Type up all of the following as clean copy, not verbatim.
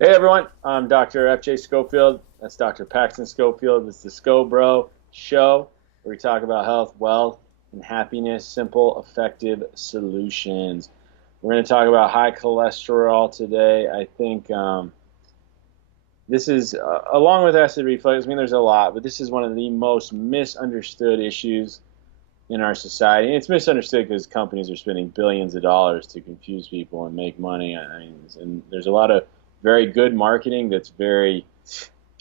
Hey everyone, I'm Dr. F.J. Schofield. That's Dr. Paxton Schofield. It's the SchoBros Show, where we talk about health, wealth, and happiness, simple, effective solutions. We're going to talk about high cholesterol today. I think this is, along with acid reflux, I mean, there's a lot, but this is one of the most misunderstood issues in our society. And it's misunderstood because companies are spending billions of dollars to confuse people and make money. I mean, and there's a lot of very good marketing that's very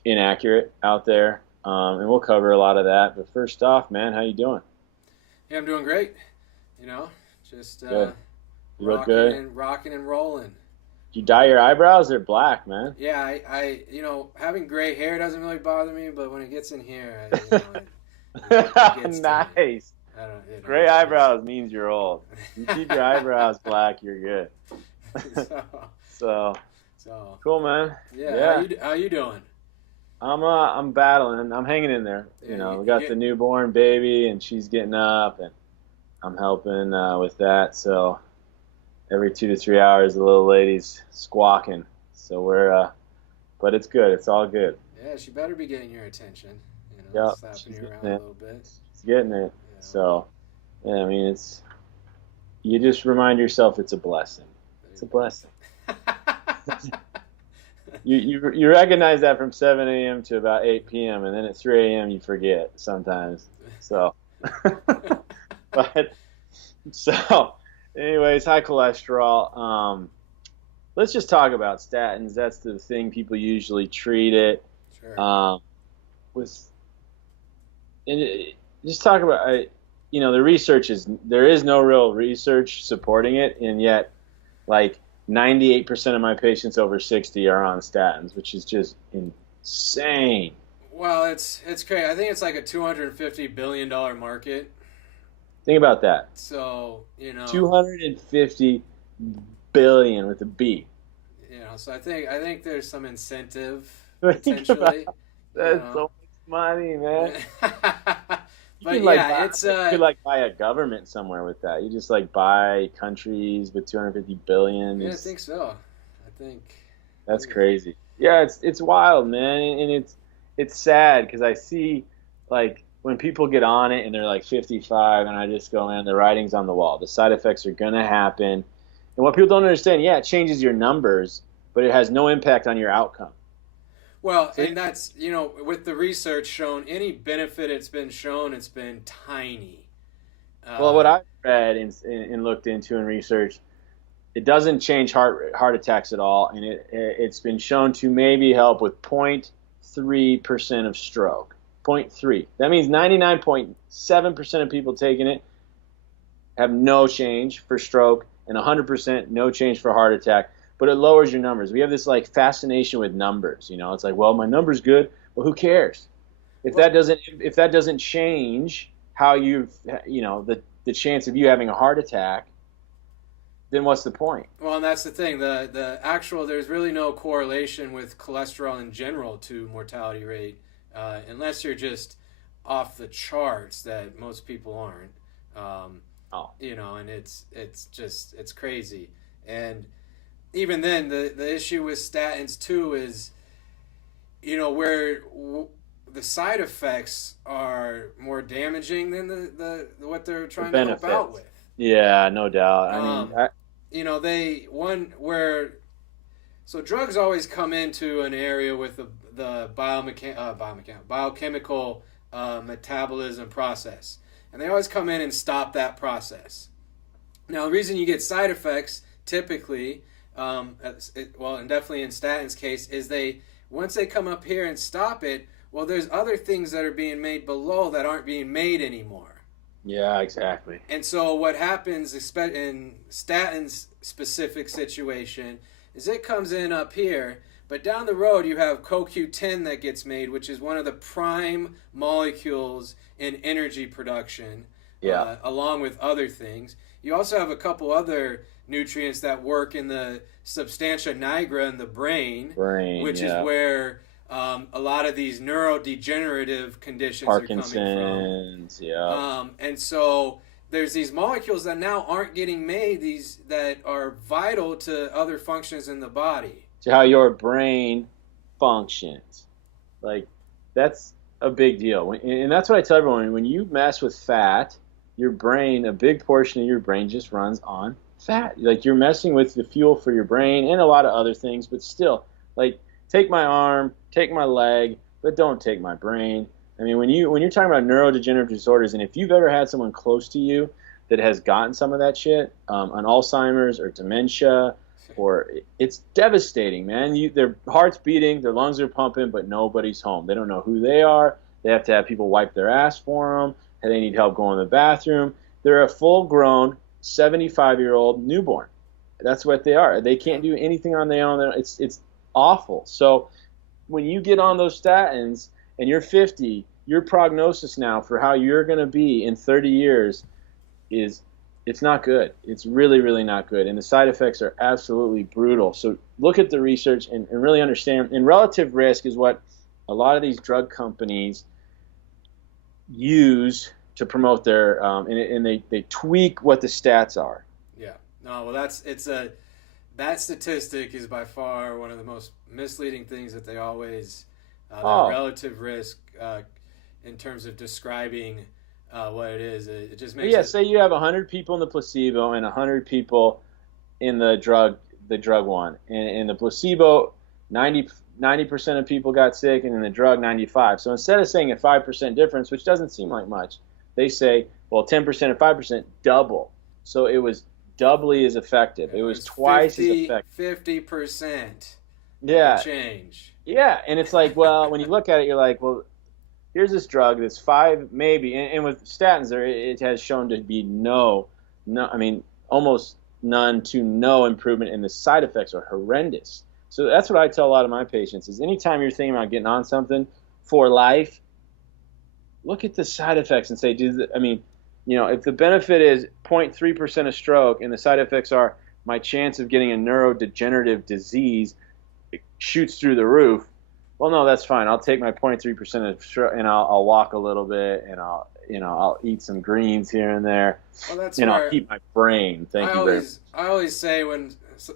inaccurate out there. And we'll cover a lot of that. But first off, man, how you doing? Yeah, I'm doing great. You know, just Good. You look rocking good. and rocking and rolling. Did you dye your eyebrows? They're black, man. Yeah, having gray hair doesn't really bother me, but when it gets in here, it gets to me. Nice. I don't, Gray eyebrows means you're old. You keep your eyebrows black, you're good. so, So so, cool, man. yeah. Yeah. How you doing? I'm battling. I'm hanging in there. Yeah, We got the newborn baby, and she's getting up, and I'm helping with that. So every 2 to 3 hours, the little lady's squawking. So but it's good. It's all good. yeah. She better be getting your attention. Yeah, Slapping she's you around getting a it. little bit. She's getting it. Yeah, So yeah, I mean, you just remind yourself it's a blessing. It's a blessing. You recognize that from 7 a.m. to about 8 p.m. and then at 3 a.m. you forget sometimes. So, but so, anyways, high cholesterol. Let's just talk about statins. That's the thing people usually treat it Sure. with. Just talk about, the research there is no real research supporting it, and yet, like 98% of my patients over 60 are on statins, which is just insane. Well, it's crazy. I think it's like a $250 billion market. Think about that. So 250 billion with a B. So I think there's some incentive Think about potentially. You That's know. so much money, man. You But could like yeah, buy, it's you could like buy a government somewhere with that. You just like buy countries with 250 billion. yeah, I think so. I think. That's crazy. Yeah, it's wild, man, and it's sad because I see like when people get on it and they're like 55, and I just go, man, the writing's on the wall. The side effects are gonna happen, and what people don't understand, yeah, it changes your numbers, but it has no impact on your outcome. Well, So, and that's with the research shown, any benefit it's been shown, it's been tiny. well, what Uh, I've read and looked into and researched, it doesn't change heart attacks at all, and it's been shown to maybe help with 0.3% of stroke. 0.3. That means 99.7% of people taking it have no change for stroke, and 100% no change for heart attack. But it lowers your numbers. We have this like fascination with numbers. It's like, well, my number's good. Well, who cares well, if that doesn't change how the chance of you having a heart attack? Then what's the point? well, and that's the thing. The actual there's really no correlation with cholesterol in general to mortality rate, unless you're just off the charts that most people aren't. Um, Oh, and it's crazy. And even then, the issue with statins too is where the side effects are more damaging than the what they're the trying to help out benefits. with. Yeah, no doubt. I mean, Um, they one where so drugs always come into an area with the biochemical metabolism process, and they always come in and stop that process. Now, the reason you get side effects typically, and definitely in statins case, is they once they come up here and stop it. Well, there's other things that are being made below that aren't being made anymore. yeah, exactly. And so what happens in statins specific situation is it comes in up here, but down the road you have CoQ10 that gets made, which is one of the prime molecules in energy production, Yeah, along with other things. You also have a couple other nutrients that work in the substantia nigra in the brain, brain. which is Yeah, where a lot of these neurodegenerative conditions are coming from. Parkinson's. Yeah, And so there's these molecules that now aren't getting made, these that are vital to other functions in the body. to how your brain functions. Like, that's a big deal. And that's what I tell everyone. When you mess with fat, your brain, a big portion of your brain just runs on fat. Like, you're messing with the fuel for your brain and a lot of other things, but still, like, take my arm, take my leg, but don't take my brain. I mean, when you're talking about neurodegenerative disorders, and if you've ever had someone close to you that has gotten some of that shit, on Alzheimer's or dementia, or it's devastating, man. Their heart's beating, their lungs are pumping, but nobody's home. They don't know who they are. They have to have people wipe their ass for them. And they need help going to the bathroom. They're a full-grown 75-year-old newborn. That's what they are. They can't do anything on their own. It's awful. So when you get on those statins and you're 50, your prognosis now for how you're going to be in 30 years it's not good. It's really, really not good. And the side effects are absolutely brutal. So look at the research and really understand. And relative risk is what a lot of these drug companies use to promote their, and they tweak what the stats are. Yeah. No, well, that statistic is by far one of the most misleading things that they always, that relative risk in terms of describing what it is. It just makes say you have 100 people in the placebo and 100 people in the drug one. And in the placebo, 90% of people got sick, and in the drug, 95. So instead of saying a 5% difference, which doesn't seem like much, they say, well, 10% and 5%, double. So it was doubly as effective. It was twice as effective. 50%. Yeah. Change. Yeah, and it's like, well, when you look at it, you're like, well, here's this drug that's 5, maybe, and with statins, it has shown to be almost none to no improvement, and the side effects are horrendous. So that's what I tell a lot of my patients is anytime you're thinking about getting on something for life, look at the side effects and say, if the benefit is 0.3% of stroke and the side effects are my chance of getting a neurodegenerative disease shoots through the roof, well, no, that's fine. I'll take my 0.3% of stroke and I'll walk a little bit and I'll eat some greens here and there. Well, that's I'll keep my brain. Thank you very much. I always say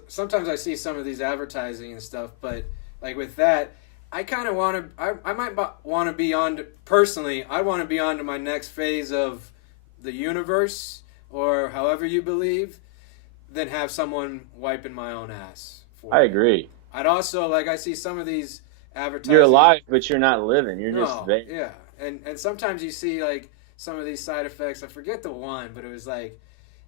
sometimes I see some of these advertising and stuff, but like with that, I kind of want to. I might want to be on. Personally, I want to be on to my next phase of the universe, or however you believe, than have someone wiping my own ass. I agree. I'd also I see some of these advertising. You're alive, but you're not living. You're just vague. Yeah, and sometimes you see some of these side effects. I forget the one, but it was I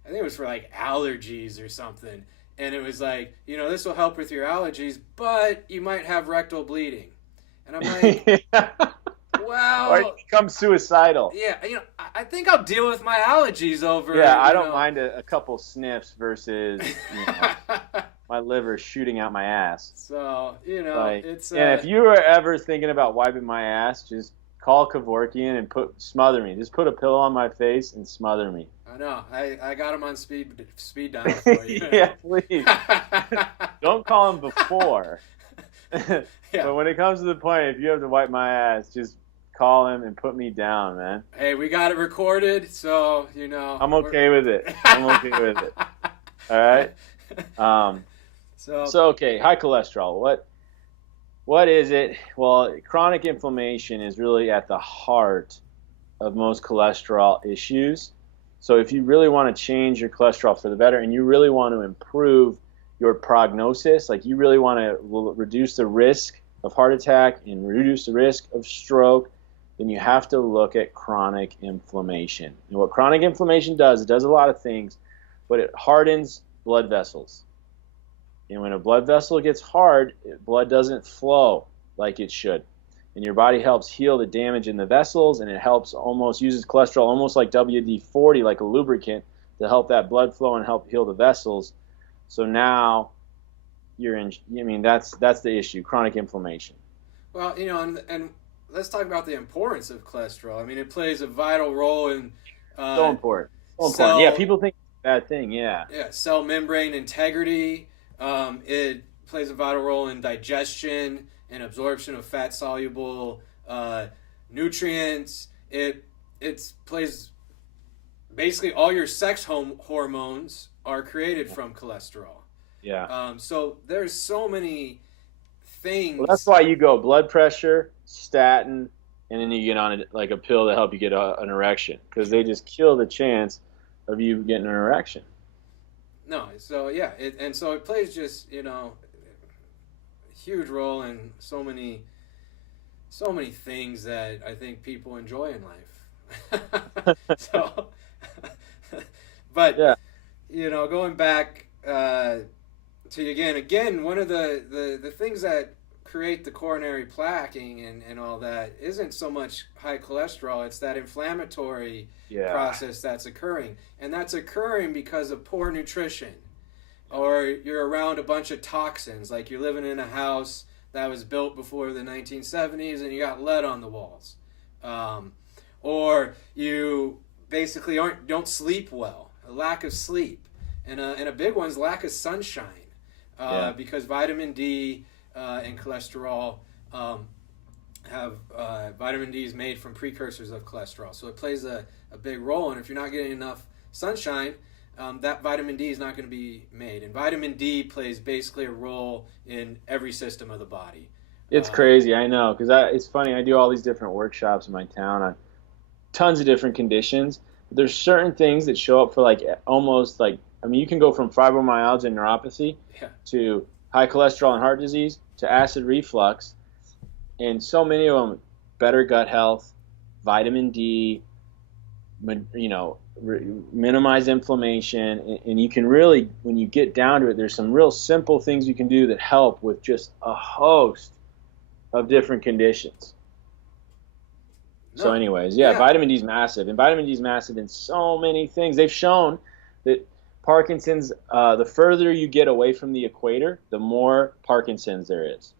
think it was for allergies or something. And it was this will help with your allergies, but you might have rectal bleeding. And I'm like, well... Or you become suicidal. Yeah, I think I'll deal with my allergies over... Yeah, I don't mind a couple sniffs versus, my liver shooting out my ass. So, it's... And if you were ever thinking about wiping my ass, just call Kevorkian and smother me. Just put a pillow on my face and smother me. I know. I got him on speed dial for you. Yeah, please. Don't call him before. Yeah. But when it comes to the point, if you have to wipe my ass, just call him and put me down, man. Hey, we got it recorded, so I'm okay with it. I'm okay with it. All right. So okay, high cholesterol. What is it? Well, chronic inflammation is really at the heart of most cholesterol issues. So if you really want to change your cholesterol for the better and you really want to improve your prognosis, you really want to reduce the risk of heart attack and reduce the risk of stroke, then you have to look at chronic inflammation. And what chronic inflammation does, it does a lot of things, but it hardens blood vessels. And when a blood vessel gets hard, blood doesn't flow like it should. And your body helps heal the damage in the vessels, and it uses cholesterol almost like WD-40, like a lubricant, to help that blood flow and help heal the vessels. So now that's the issue, chronic inflammation. Well, and let's talk about the importance of cholesterol. I mean, it plays a vital role in... so important. So important. Yeah, people think it's a bad thing, yeah. Yeah, cell membrane integrity. It plays a vital role in digestion and absorption of fat-soluble nutrients. It plays... Basically, all your sex hormones are created from cholesterol. Yeah. So there's so many Well, that's things. why you go blood pressure, statin, and then you get on like a pill to help you get an erection, because they just kill the chance of you getting an erection. No, so yeah, and so it plays just a huge role in so many things that I think people enjoy in life. So, but Yeah, going back to again, one of the things that create the coronary plaquing and all that isn't so much high cholesterol, it's that inflammatory yeah, process that's occurring, and that's occurring because of poor nutrition, or you're around a bunch of toxins, like you're living in a house that was built before the 1970s and you got lead on the walls, um, or you basically don't sleep well, a lack of sleep, and a big one's lack of sunshine, yeah. because vitamin D and cholesterol have vitamin D is made from precursors of cholesterol, so it plays a big role. And if you're not getting enough sunshine, that vitamin D is not going to be made. And vitamin D plays basically a role in every system of the body. It's crazy, I know, because it's funny. I do all these different workshops in my town on tons of different conditions. But there's certain things that show up for like almost like, I mean, you can go from fibromyalgia and neuropathy Yeah. to high cholesterol and heart disease to acid reflux, and so many of them, better gut health, vitamin D, minimize inflammation, and you can really, when you get down to it, there's some real simple things you can do that help with just a host of different conditions. So No. anyways, yeah, Yeah. vitamin D is massive, and vitamin D is massive in so many things. They've shown that Parkinson's, the further you get away from the equator, the more Parkinson's there is.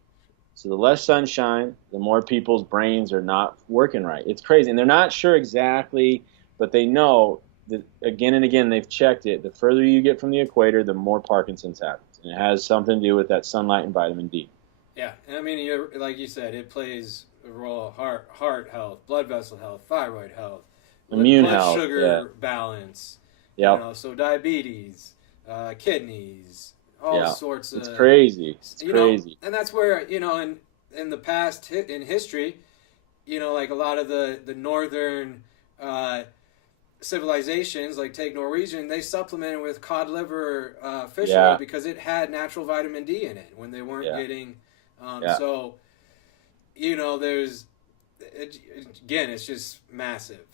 So the less sunshine, the more people's brains are not working right. It's crazy, and they're not sure exactly, but they know that again and again they've checked it. The further you get from the equator, the more Parkinson's happens, and it has something to do with that sunlight and vitamin D. Yeah. And I mean, like you said, it plays a role: heart health, blood vessel health, thyroid health, Immune blood health, yeah, sugar balance. yep, So diabetes, kidneys, all yeah. sorts It's of, crazy. It's crazy. and that's where, in the past, in history, like a lot of the northern civilizations, like take Norwegian, they supplemented with cod liver fish oil Yeah, because it had natural vitamin D in it when they weren't yeah, getting. yeah. So, there's, again, it's just massive.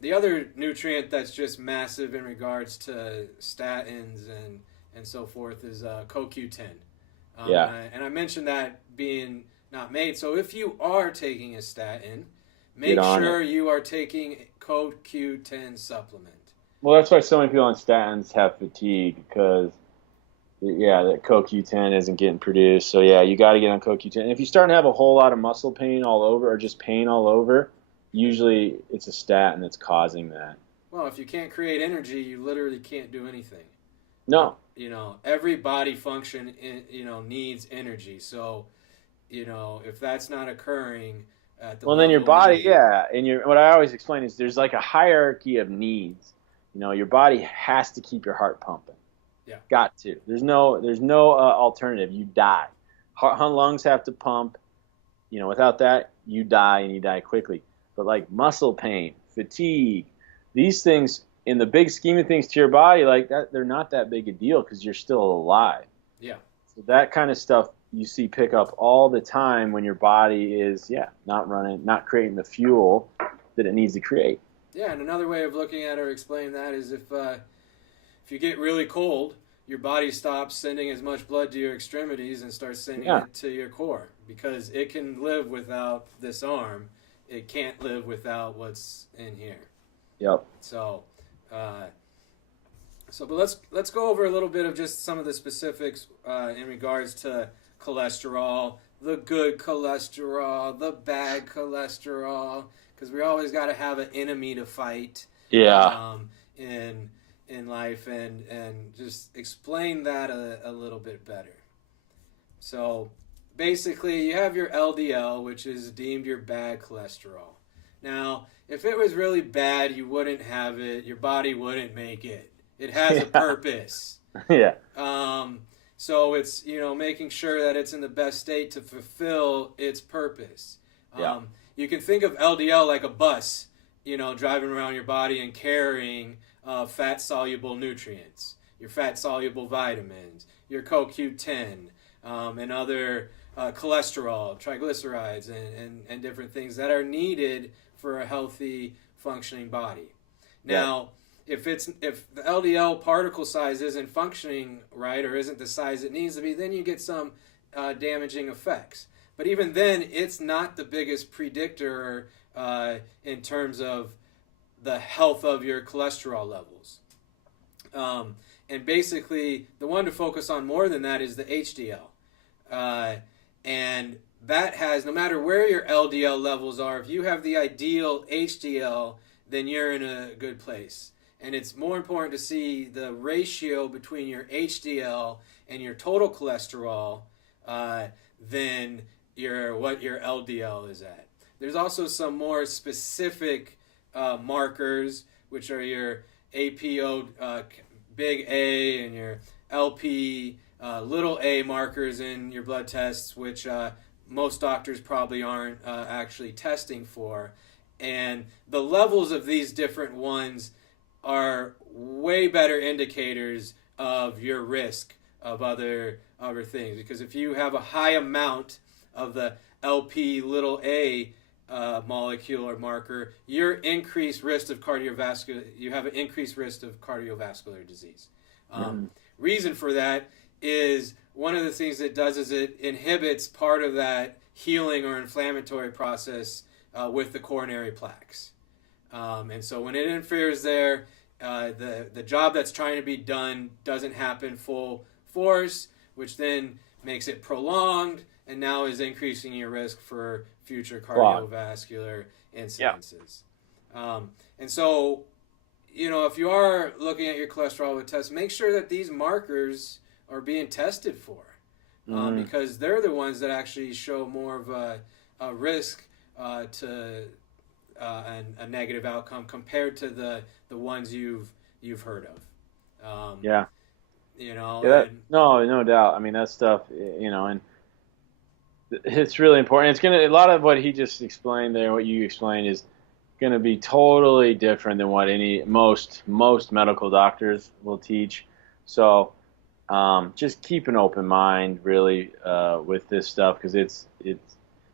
The other nutrient that's just massive in regards to statins and so forth is CoQ10. Yeah. And I mentioned that being not made. So if you are taking a statin, Get make on it. sure you are taking CoQ10 supplement. Well, that's why so many people on statins have fatigue, because yeah, that CoQ10 isn't getting produced. So yeah, you got to get on CoQ10. And if you start to have a whole lot of muscle pain all over, or just pain all over, usually it's a statin that's causing that. Well, if you can't create energy, you literally can't do anything. No. Every body function, needs energy. So, if that's not occurring at the Well, then your level body, needed, yeah, and what I always explain is there's like a hierarchy of needs. Your body has to keep your heart pumping. yeah, Got to. There's no alternative. You die. Lungs have to pump. Without that, you die, and you die quickly. But like muscle pain, fatigue, these things in the big scheme of things to your body, like that, they're not that big a deal because you're still alive. yeah. So that kind of stuff you see pick up all the time when your body is, yeah, not running, not creating the fuel that it needs to create. Yeah, and another way of looking at or explaining that is if you get really cold, your body stops sending as much blood to your extremities and starts sending Yeah. it to your core, because it can live without this arm. It can't live without what's in here. Yep. So, but let's go over a little bit of just some of the specifics in regards to cholesterol, the good cholesterol, the bad cholesterol, because we always got to have an enemy to fight. Yeah. In life, and just explain that a little bit better. So basically, you have your LDL, which is deemed your bad cholesterol. Now, if it was really bad, you wouldn't have it. Your body wouldn't make it. It has a purpose. Yeah. So it's, making sure that it's in the best state to fulfill its purpose. Yeah. You can think of LDL like a bus, driving around your body and carrying fat soluble nutrients, your fat soluble vitamins, your CoQ10, and other cholesterol, triglycerides, and different things that are needed for a healthy functioning body. Now, if the LDL particle size isn't functioning right or isn't the size it needs to be, then you get some damaging effects. But even then, it's not the biggest predictor in terms of the health of your cholesterol levels. And basically, the one to focus on more than that is the HDL. And that has, no matter where your LDL levels are, if you have the ideal HDL, then you're in a good place. And it's more important to see the ratio between your HDL and your total cholesterol than what your LDL is at. There's also some more specific markers, which are your APO big A and your LP little a markers in your blood tests, which most doctors probably aren't actually testing for. And the levels of these different ones are way better indicators of your risk of other things. Because if you have a high amount of the LP little a molecule or marker, you have an increased risk of cardiovascular disease. Reason for that is one of the things it does is it inhibits part of that healing or inflammatory process with the coronary plaques. And so when it interferes there, the job that's trying to be done doesn't happen full force, which then makes it prolonged and now is increasing your risk for future cardiovascular incidences. And so, if you are looking at your cholesterol with tests, make sure that these markers are being tested for, because they're the ones that actually show more of a risk to a negative outcome compared to the ones you've heard of. No doubt. I mean, that stuff, and it's really important. A lot of what he just explained there, what you explained, is going to be totally different than what most medical doctors will teach. So just keep an open mind, really, with this stuff, because it's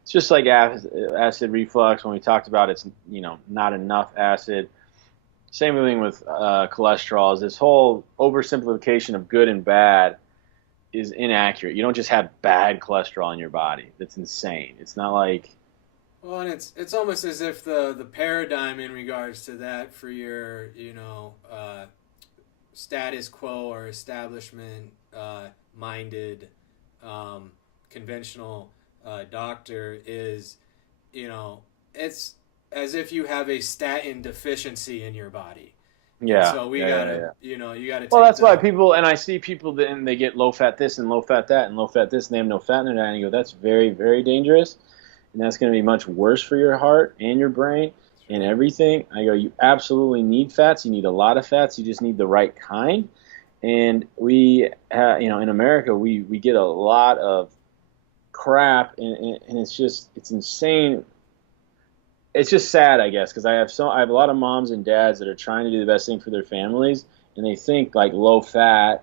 just like acid reflux. When we talked about it's not enough acid. Same thing with cholesterol. Is this whole oversimplification of good and bad is inaccurate. You don't just have bad cholesterol in your body. That's insane. It's not like... Well, and it's almost as if the paradigm in regards to that for your, status quo or establishment minded conventional doctor is, it's as if you have a statin deficiency in your body. Yeah. So we gotta, you gotta. Well, that's why people, and I see people then they get low fat this and low fat that and low fat this, and they have no fat in their diet. And you go, that's very, very dangerous, and that's going to be much worse for your heart and your brain and everything. I go, you absolutely need fats. You need a lot of fats. You just need the right kind. And we, in America, we get a lot of crap, and it's insane. It's just sad, I guess, because I have a lot of moms and dads that are trying to do the best thing for their families, and they think like low fat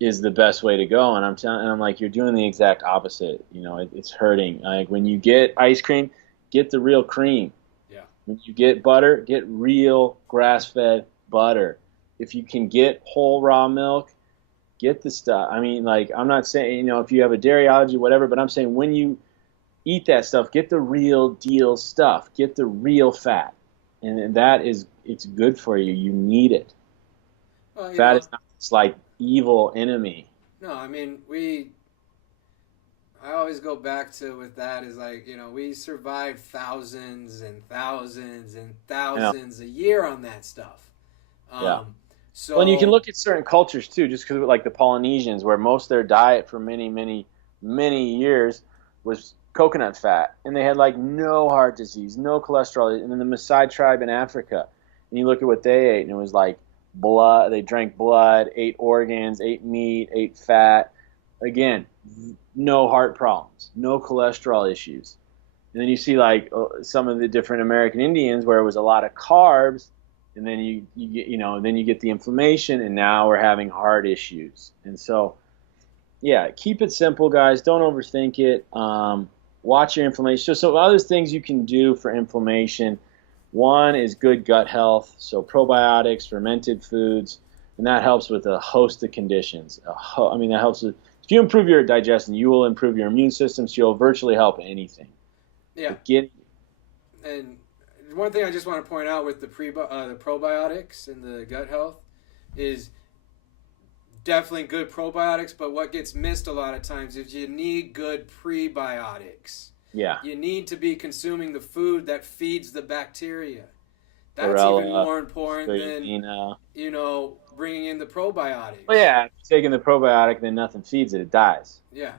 is the best way to go. And I'm like, you're doing the exact opposite. It's hurting. Like when you get ice cream, get the real cream. Yeah. When you get butter, get real grass-fed butter. If you can get whole raw milk, get the stuff. I mean, like, I'm not saying, if you have a dairy allergy, whatever, but I'm saying when you eat that stuff, get the real deal stuff. Get the real fat. And it's good for you. You need it. Well, fat is not this, like, evil enemy. No, I mean, I always go back to with that is like, we survive thousands and thousands and thousands a year on that stuff. So, and you can look at certain cultures too, just because like the Polynesians, where most of their diet for many, many, many years was coconut fat, and they had like no heart disease, no cholesterol. And then the Maasai tribe in Africa, and you look at what they ate, and it was like blood. They drank blood, ate organs, ate meat, ate fat, again, no heart problems, no cholesterol issues. And then you see like some of the different American Indians where it was a lot of carbs, and then you get then you get the inflammation, and now we're having heart issues. And so yeah, keep it simple, guys. Don't overthink it. Watch your inflammation. So other things you can do for inflammation. One is good gut health, so probiotics, fermented foods, and that helps with a host of conditions. That helps with, if you improve your digestion, you will improve your immune system, so you'll virtually help anything. Yeah. And one thing I just want to point out with the probiotics and the gut health is definitely good probiotics, but what gets missed a lot of times is you need good prebiotics. Yeah. You need to be consuming the food that feeds the bacteria. That's even more important than, bringing in the probiotics. Well, yeah, if you're taking the probiotic, then nothing feeds it. It dies. Yeah.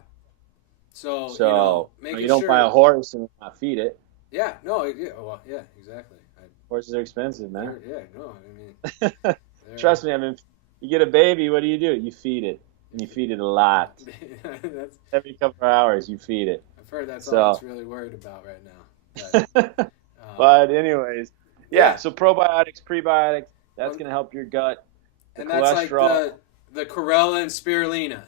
So you don't buy a horse and not feed it. Yeah. No. Yeah. Well. Yeah. Exactly. Horses are expensive, man. Yeah. No. I mean. Trust me. You get a baby. What do? You feed it, and you feed it a lot. Every couple of hours, you feed it. I've heard that's all it's really worried about right now. But, but anyways, yeah. So probiotics, prebiotics. That's going to help your gut. And that's cholesterol. Like the chlorella and spirulina.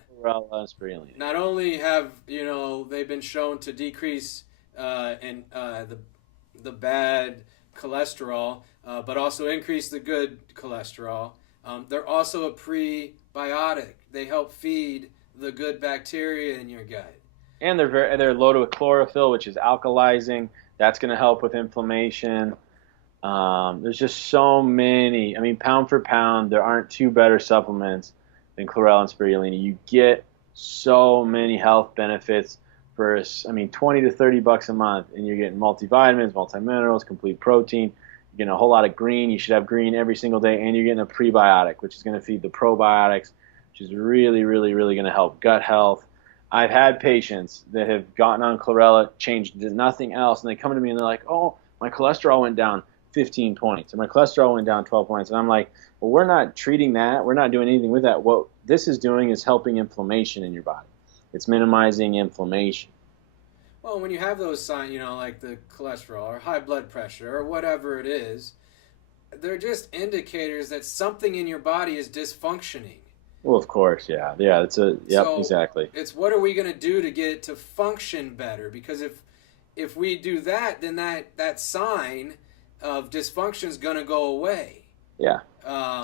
Not only have they've been shown to decrease the bad cholesterol, but also increase the good cholesterol. They're also a prebiotic. They help feed the good bacteria in your gut. And they're loaded with chlorophyll, which is alkalizing. That's going to help with inflammation. There's just so many. Pound for pound, there aren't two better supplements than chlorella and spirulina. You get so many health benefits for $20 to $30 a month, and you're getting multivitamins, multiminerals, complete protein. You're getting a whole lot of green. You should have green every single day, and you're getting a prebiotic, which is going to feed the probiotics, which is really, really, really going to help gut health. I've had patients that have gotten on chlorella, changed to nothing else, and they come to me and they're like, "Oh, my cholesterol went down 15 points, and my cholesterol went down 12 points." And I'm like, well, we're not treating that. We're not doing anything with that. What this is doing is helping inflammation in your body. It's minimizing inflammation. Well, when you have those signs, like the cholesterol or high blood pressure or whatever it is, they're just indicators that something in your body is dysfunctioning. Well, of course, yeah. Exactly. It's what are we going to do to get it to function better? Because if we do that, then that sign of dysfunction is going to go away. Yeah.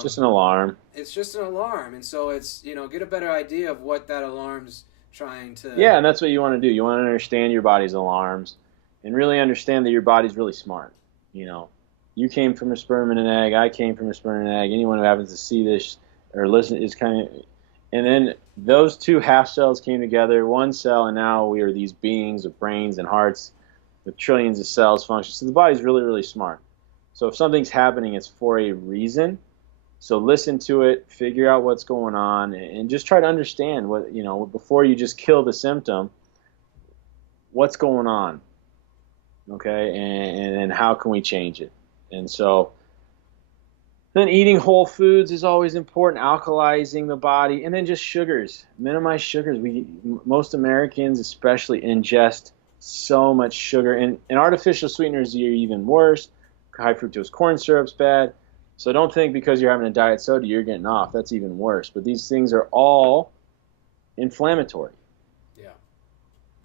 Just an alarm. It's just an alarm. And so it's, get a better idea of what that alarm's trying to... Yeah, and that's what you want to do. You want to understand your body's alarms and really understand that your body's really smart. You came from a sperm and an egg. I came from a sperm and an egg. Anyone who happens to see this or listen is kind of... And then those two half cells came together, one cell, and now we are these beings with brains and hearts with trillions of cells function. So the body's really, really smart. So if something's happening, it's for a reason. So listen to it, figure out what's going on, and just try to understand what, before you just kill the symptom, what's going on, okay, and how can we change it. And so then eating whole foods is always important, alkalizing the body, and then just sugars. Minimize sugars. Most Americans especially ingest so much sugar, and artificial sweeteners are even worse. High fructose corn syrup's bad. So don't think because you're having a diet soda you're getting off. That's even worse. But these things are all inflammatory. Yeah.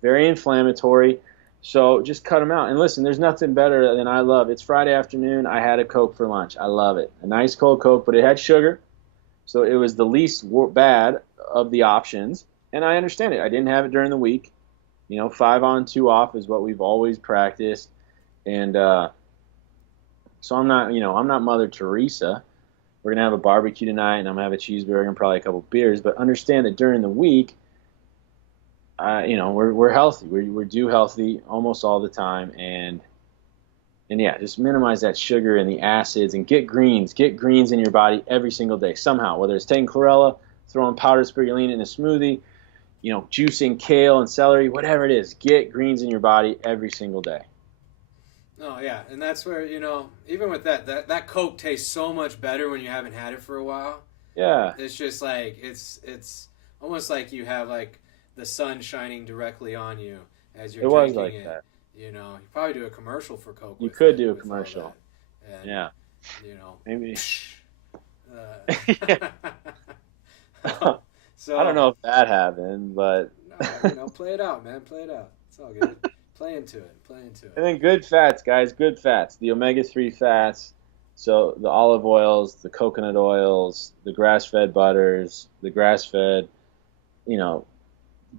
Very inflammatory. So just cut them out. And listen, there's nothing better than I love. It's Friday afternoon. I had a Coke for lunch. I love it. A nice cold Coke, but it had sugar. So it was the least bad of the options. And I understand it. I didn't have it during the week. 5 on, 2 off is what we've always practiced. And so I'm not Mother Teresa. We're going to have a barbecue tonight, and I'm going to have a cheeseburger and probably a couple beers. But understand that during the week, we're healthy. We do healthy almost all the time. And yeah, just minimize that sugar and the acids and get greens. Get greens in your body every single day somehow, whether it's taking chlorella, throwing powdered spirulina in a smoothie, juicing kale and celery, whatever it is. Get greens in your body every single day. Oh, yeah, and that's where, even with that Coke tastes so much better when you haven't had it for a while. Yeah. It's just like, it's almost like you have like the sun shining directly on you as you're It was drinking like it. that. You know, you probably do a commercial for Coke. You with could it, do a with all commercial. that. And, Yeah. you know, Maybe. so I don't know if that happened, but no, you know, play it out, man. Play it out. It's all good. Play into it. Play into it. and then good fats, guys. Good fats. The omega-3 fats. So the olive oils, the coconut oils, the grass-fed butters, the grass-fed, you know,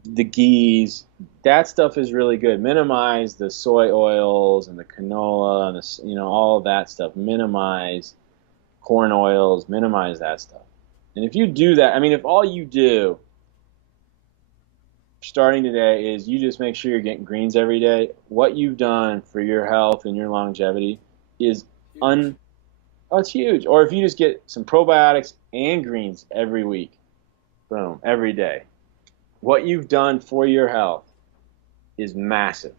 the ghees. That stuff is really good. Minimize the soy oils and the canola and the, you know, all of that stuff. Minimize corn oils. Minimize that stuff. And if you do that, I mean, if all you do starting today is you just make sure you're getting greens every day, what you've done for your health and your longevity is Huge. oh, it's huge. Or if you just get some probiotics and greens every week, boom, every day, what you've done for your health is massive.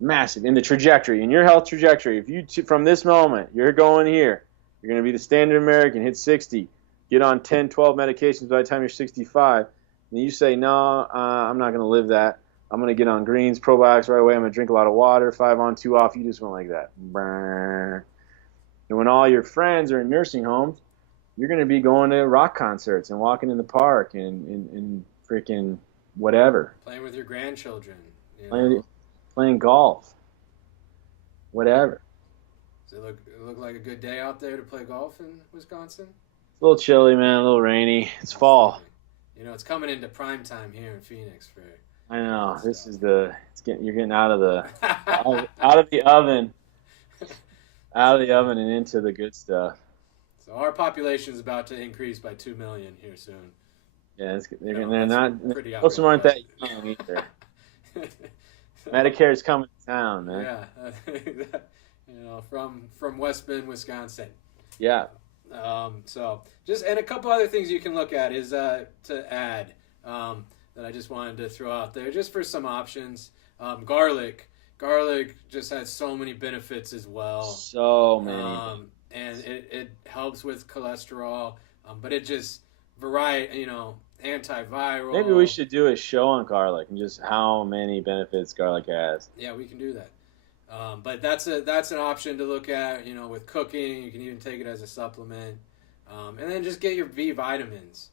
Massive. In the trajectory, in your health trajectory, if you, from this moment, you're going here, you're going to be the standard American, hit 60, get on 10, 12 medications by the time you're 65, and you say, no, I'm not going to live that. I'm going to get on greens, probiotics right away. I'm going to drink a lot of water, 5 on, 2 off. You just went like that. And when all your friends are in nursing homes, you're going to be going to rock concerts and walking in the park and freaking whatever. Playing with your grandchildren. You know? Playing golf. Whatever. Does it look like a good day out there to play golf in Wisconsin? It's a little chilly, man. A little rainy. It's fall. You know, it's coming into prime time here in Phoenix for. I know. This is you're getting out of the out of the oven. Out of the oven and into the good stuff. So our population is about to increase by 2 million here soon. Yeah, they're not. Most of them aren't that young either. Medicare's coming to town, man. Yeah, you know, from West Bend, Wisconsin. Yeah. So just and a couple other things you can look at is to add that I just wanted to throw out there just for some options. Garlic just has so many benefits as well. So many. And it helps with cholesterol, but it just antiviral. Maybe we should do a show on garlic and just how many benefits garlic has. Yeah, we can do that. But that's an option to look at. You know, with cooking, you can even take it as a supplement, and then just get your B vitamins.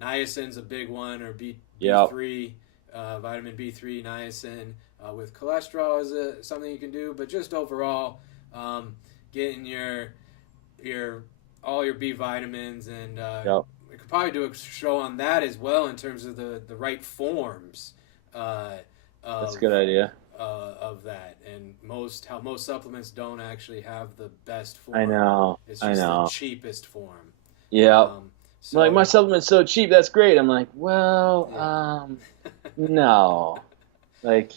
Niacin's a big one, or B3, vitamin B3, niacin. With cholesterol is something you can do, but just overall, getting your all your B vitamins, and we could probably do a show on that as well in terms of the right forms. That's a good idea. Of that, and how most supplements don't actually have the best form. I know. It's just the cheapest form. Yeah. So, like, my supplement's so cheap, that's great. I'm like, well, no. Like,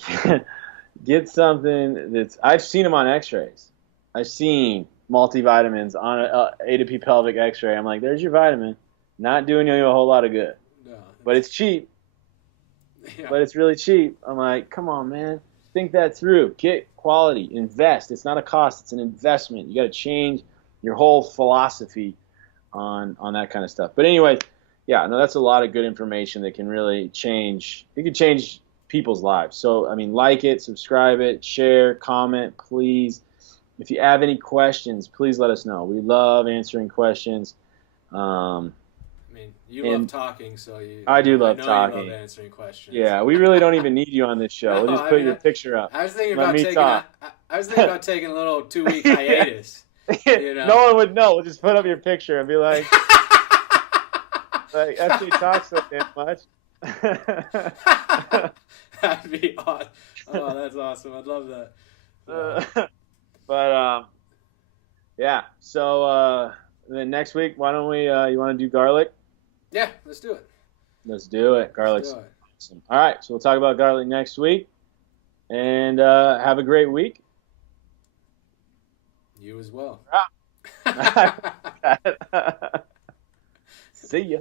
get something that's... I've seen them on x-rays. I've seen multivitamins on A to P pelvic x-ray. I'm like, there's your vitamin. Not doing you a whole lot of good. No, but it's cheap. Yeah. But it's really cheap. I'm like, come on, man. Think that through. Get quality. Invest. It's not a cost. It's an investment. You got to change your whole philosophy on that kind of stuff. But anyway, yeah, no, that's a lot of good information that can really change. It can change people's lives. So, I mean, like it, subscribe it, share, comment, please. If you have any questions, please let us know. We love answering questions. You love talking, so I do love talking. You love answering questions. Yeah, we really don't even need you on this show. We'll just put your picture up. I was thinking about taking a little 2-week hiatus. You know? No one would know. We'll just put up your picture and be like, FJ talks so damn much. That'd be awesome. Oh, that's awesome. I'd love that. Yeah. So then next week, why don't we? You want to do garlic? Yeah, let's do it. Let's do it. Garlic's awesome. All right, so we'll talk about garlic next week, and have a great week. You as well. See ya.